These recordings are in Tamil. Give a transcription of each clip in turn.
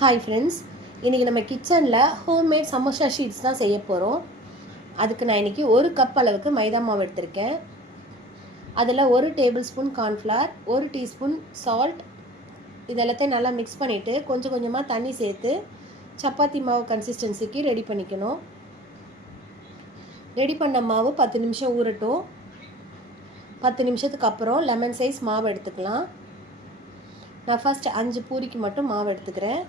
ஹாய் ஃப்ரெண்ட்ஸ், இன்றைக்கி நம்ம கிச்சனில் ஹோம்மேட் சமோசா ஷீட்ஸ் தான் செய்ய போகிறோம். அதுக்கு நான் இன்றைக்கி 1 கப் அளவுக்கு மைதா மாவு எடுத்திருக்கேன். அதில் 1 table spoon cornflour, 1 teaspoon salt, இதெல்லாத்தையும் நல்லா மிக்ஸ் பண்ணிவிட்டு கொஞ்சம் கொஞ்சமாக தண்ணி சேர்த்து சப்பாத்தி மாவு கன்சிஸ்டன்சிக்கு ரெடி பண்ணிக்கணும். ரெடி பண்ண மாவு 10 நிமிஷம் ஊறட்டும். 10 நிமிஷத்துக்கு அப்புறம் லெமன் சைஸ் மாவு எடுத்துக்கலாம். நான் ஃபஸ்ட் 5 பூரிக்கு மட்டும் மாவு எடுத்துக்கிறேன்.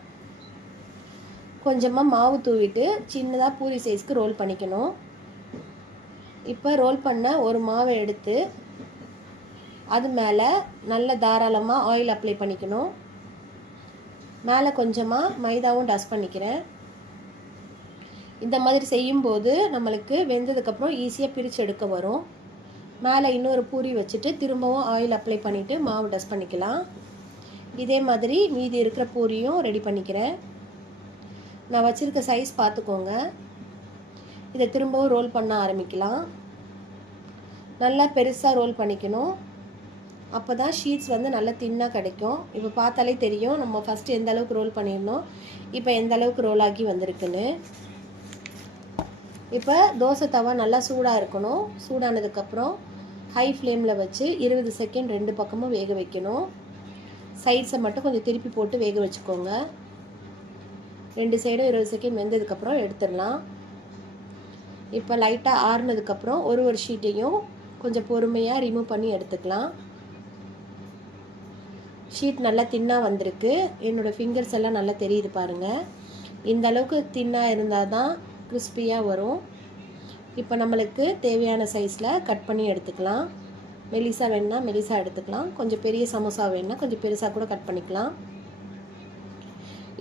கொஞ்சமாக மாவு தூவிட்டு சின்னதாக பூரி சைஸ்க்கு ரோல் பண்ணிக்கணும். இப்போ ரோல் பண்ண ஒரு மாவை எடுத்து அது மேலே நல்ல தாராளமாக ஆயில் அப்ளை பண்ணிக்கணும். மேலே கொஞ்சமாக மைதாவும் டஸ்ட் பண்ணிக்கிறேன். இந்த மாதிரி செய்யும்போது நம்மளுக்கு வெந்ததுக்கப்புறம் ஈஸியாக பிரித்து எடுக்க வரும். மேலே இன்னொரு பூரி வச்சுட்டு திரும்பவும் ஆயில் அப்ளை பண்ணிவிட்டு மாவு டஸ்ட் பண்ணிக்கலாம். இதே மாதிரி மீதி இருக்கிற பூரியும் ரெடி பண்ணிக்கிறேன். நான் வச்சுருக்க சைஸ் பார்த்துக்கோங்க. இதை திரும்பவும் ரோல் பண்ண ஆரம்பிக்கலாம். நல்லா பெருசாக ரோல் பண்ணிக்கணும். அப்போ தான் ஷீட்ஸ் நல்லா தின்னாக கிடைக்கும். இப்போ பார்த்தாலே தெரியும் நம்ம ஃபஸ்ட்டு எந்த அளவுக்கு ரோல் பண்ணியிருந்தோம், இப்போ எந்த அளவுக்கு ரோல் ஆகி வந்திருக்குன்னு. இப்போ தோசை தவா நல்லா சூடாக இருக்கணும். சூடானதுக்கப்புறம் ஹை ஃப்ளேமில் வச்சு 20 செகண்ட் 2 பக்கமும் வேக வைக்கணும். சைட்ஸை மட்டும் கொஞ்சம் திருப்பி போட்டு வேக வச்சுக்கோங்க. 2 சைடும் 20 செகண்ட் வெந்ததுக்கப்புறம் எடுத்துடலாம். இப்போ லைட்டாக ஆறுனதுக்கப்புறம் ஒரு ஷீட்டையும் கொஞ்சம் பொறுமையாக ரிமூவ் பண்ணி எடுத்துக்கலாம். ஷீட் நல்லா தின்னாக வந்திருக்கு. என்னோடய ஃபிங்கர்ஸ் எல்லாம் நல்லா தெரியுது பாருங்கள். இந்த அளவுக்கு தின்னாக இருந்தால் தான் கிறிஸ்பியாக வரும். இப்போ நம்மளுக்கு தேவையான சைஸில் கட் பண்ணி எடுத்துக்கலாம். மெலிசா வேணுன்னா மெலிசா எடுத்துக்கலாம். கொஞ்சம் பெரிய சமோசா வேணுன்னா கொஞ்சம் பெருசாக கூட கட் பண்ணிக்கலாம்.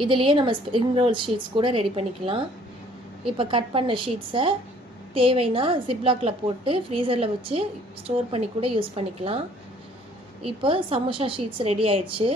இதுலேயே நம்ம ஸ்ப்ரிங் ரோல் ஷீட்ஸ் கூட ரெடி பண்ணிக்கலாம். இப்போ கட் பண்ண ஷீட்ஸை தேவைன்னா ஜிப்லாக்கில் போட்டு ஃப்ரீசரில் வச்சு ஸ்டோர் பண்ணி கூட யூஸ் பண்ணிக்கலாம். இப்போ சமோசா ஷீட்ஸ் ரெடி ஆயிடுச்சு.